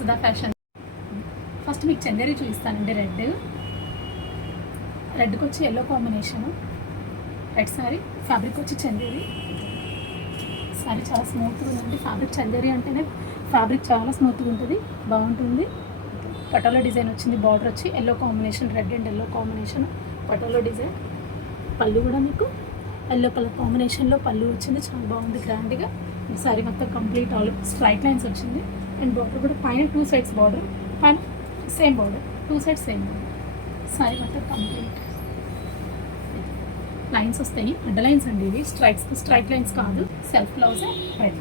Sudha fashion. First మీకు చందేరి చూపిస్తానండి. రెడ్కి వచ్చి yellow combination, red sorry, fabric వచ్చి చందేరి. సారీ చాలా స్మూత్గా ఉందండి. ఫ్యాబ్రిక్ చందేరి అంటేనే ఫ్యాబ్రిక్ చాలా స్మూత్గా ఉంటుంది, బాగుంటుంది. పటోలా డిజైన్ వచ్చింది. బార్డర్ వచ్చి yellow combination, red and yellow combination patola design. పళ్ళు కూడా మీకు ఎల్లో కలర్ కాంబినేషన్లో పళ్ళు వచ్చింది, చాలా బాగుంది గ్రాండ్గా. సారీ మొత్తం కంప్లీట్ ఆల్ స్ట్రైట్ లైన్స్ వచ్చింది. అండ్ బార్డర్ కూడా పైన 2 sides బార్డర్, పైన same border, 2 sides same border. Sorry మొత్తం కంప్లీట్ లైన్స్ వస్తాయి, అడ్డ లైన్స్ అండి ఇవి, స్ట్రైట్ లైన్స్ కాదు. Self blouse red.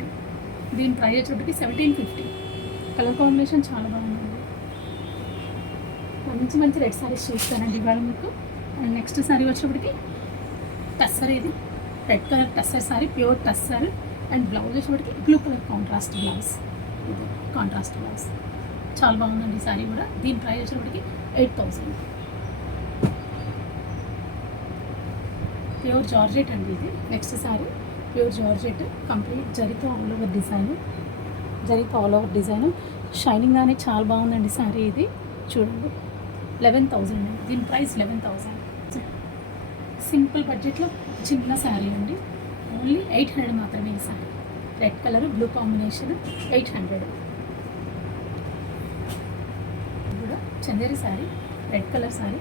దీని ప్రైస్ వచ్చేటప్పటికి 1750. కలర్ కాంబినేషన్ చాలా బాగుందండి. మంచి రెడ్ సారీస్ చూస్తానండి ఇవాళ మీకు. అండ్ నెక్స్ట్ సారీ వచ్చేటప్పటికి టస్సర్. ఇది red colour tussar sorry, pure tussar. And blouse వచ్చేటప్పటికి బ్లూ కలర్ కాంట్రాస్ట్ బ్లౌజ్. ఇది కాంట్రాస్ట్ బ్లౌజ్ చాలా బాగుందండి సారీ కూడా. దీని ప్రైస్ వచ్చేటప్పటికి 8000. ప్యూర్ జార్జెట్ అండి ఇది. Next sari pure georgette, complete జరితో ఆల్ ఓవర్ డిజైన్, షైనింగ్ గానే చాలా బాగుందండి సారీ. ఇది చూడండి 11,000 అండి. దీని ప్రైస్ 11,000. సింపుల్ బడ్జెట్లో చిన్న శారీ అండి. ఓన్లీ 800 మాత్రమే ఈ sari. Red colour blue combination 800. కూడా చందేరి శారీ, రెడ్ కలర్ శారీ.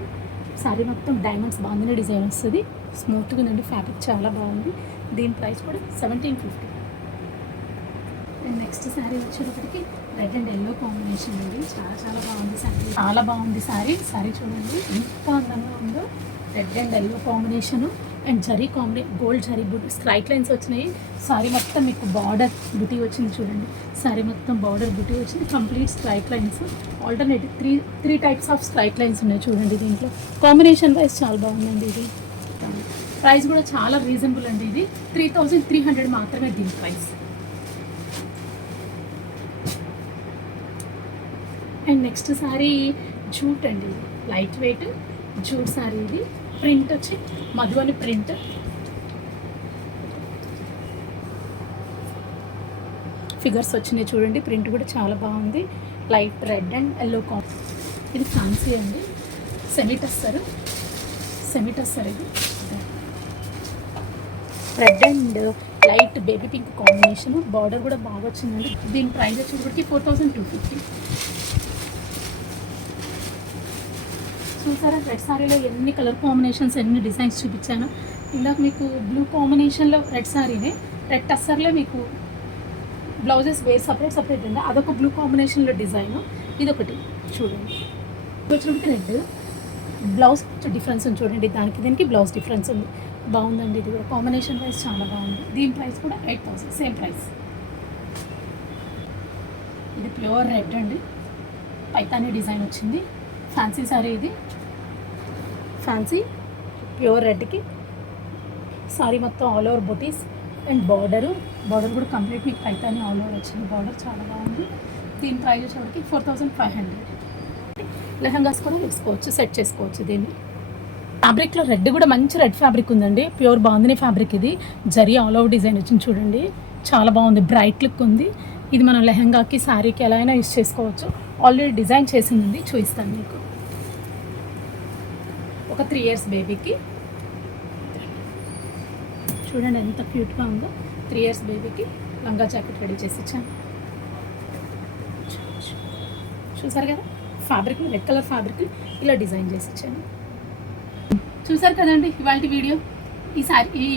శారీ మొత్తం డైమండ్స్ బాగుంది డిజైన్ వస్తుంది, స్మూత్గా ఉందండి. ఫ్యాబ్రిక్ చాలా బాగుంది. దీని ప్రైస్ కూడా 1750. అండ్ నెక్స్ట్ శారీ వచ్చేటప్పటికి రెడ్ అండ్ ఎల్లో కాంబినేషన్ అండి. చాలా బాగుంది శారీ, చాలా బాగుంది శారీ. శారీ చూడండి ఎంత అందంగా ఉందో. Red and yellow combination and zari gold zari buti straight lines వచ్చినాయి. శారీ మొత్తం మీకు బార్డర్ బుటీ వచ్చింది చూడండి. శారీ మొత్తం బార్డర్ బుటీ వచ్చింది, complete straight lines. Alternative three types of straight lines ఉన్నాయి చూడండి. దీంట్లో కాంబినేషన్ వైజ్ చాలా బాగుందండి. ఇది ప్రైస్ కూడా చాలా రీజనబుల్ అండి. ఇది 3300 మాత్రమే దీని price. And next sari jute అండి. Light weight jute sari. ఇది ప్రింట్ వచ్చి మధువని ప్రింట్. ఫిగర్స్ వచ్చినాయి చూడండి. ప్రింట్ కూడా చాలా బాగుంది. లైట్ రెడ్ అండ్ ఎల్లో ఇది ఫ్యాన్సీ అండి. సెమీ టస్సర్ ఇది red and light baby pink combination. Border కూడా బాగా వచ్చిందండి. దీని ప్రైస్ వచ్చేటప్పటికి 4250. చూసారా రెడ్ సారీలో ఎన్ని కలర్ కాంబినేషన్స్, ఎన్ని డిజైన్స్ చూపించాను. ఇందాక మీకు బ్లూ కాంబినేషన్లో రెడ్ సారీనే, రెడ్ టస్సర్లో మీకు బ్లౌజెస్ వేర్ సపరేట్ ఉంది. అదొక బ్లూ కాంబినేషన్లో డిజైను, ఇదొకటి చూడండి. వచ్చినప్పటికి రెడ్ బ్లౌజ్ డిఫరెన్స్ ఉంది చూడండి. దీనికి బ్లౌజ్ డిఫరెన్స్ ఉంది, బాగుందండి. ఇది కూడా కాంబినేషన్ వైజ్ చాలా బాగుంది. దీని ప్రైస్ కూడా 8000 సేమ్ ప్రైస్. ఇది ప్యూర్ రెడ్ అండి, పైతానీ డిజైన్ వచ్చింది. ఫ్యాన్సీ సారీ ఇది, ఫ్యాన్సీ ప్యూర్ రెడ్కి సారీ మొత్తం all over buttis and border కూడా కంప్లీట్ మీకు పైతానీ ఆల్ ఓవర్ వచ్చింది. బార్డర్ చాలా బాగుంది. దీని ప్రైస్ వచ్చేవాడికి 4500. లెహంగాస్ కూడా వేసుకోవచ్చు, సెట్ చేసుకోవచ్చు. దీన్ని ఫ్యాబ్రిక్లో రెడ్ కూడా మంచి రెడ్ ఫ్యాబ్రిక్ ఉందండి. ప్యూర్ బాగుంది ఫ్యాబ్రిక్. ఇది జరీ ఆల్ ఓవర్ డిజైన్ వచ్చింది చూడండి, చాలా బాగుంది. బ్రైట్ లుక్ ఉంది. ఇది మనం లెహంగాకి శారీకి ఎలా అయినా యూజ్ చేసుకోవచ్చు. ఆల్రెడీ డిజైన్ చేసింది, చూపిస్తాను మీకు. ఒక 3 years బేబీకి చూడండి ఎంత క్యూట్గా ఉందో. 3 years బేబీకి లంగా జాకెట్ రెడీ చేసి ఇచ్చాను. చూసారు కదా ఫ్యాబ్రిక్, రెడ్ కలర్ ఫ్యాబ్రిక్ ఇలా డిజైన్ చేసి ఇచ్చాను. చూసారు కదండి ఇవాళ వీడియో. ఈ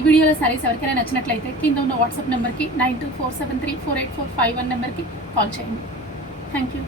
వీడియోలో సారీస్ ఎవరికైనా నచ్చినట్లయితే కింద ఉన్న వాట్సాప్ నెంబర్కి 9247348451 నెంబర్కి కాల్ చేయండి. Thank you.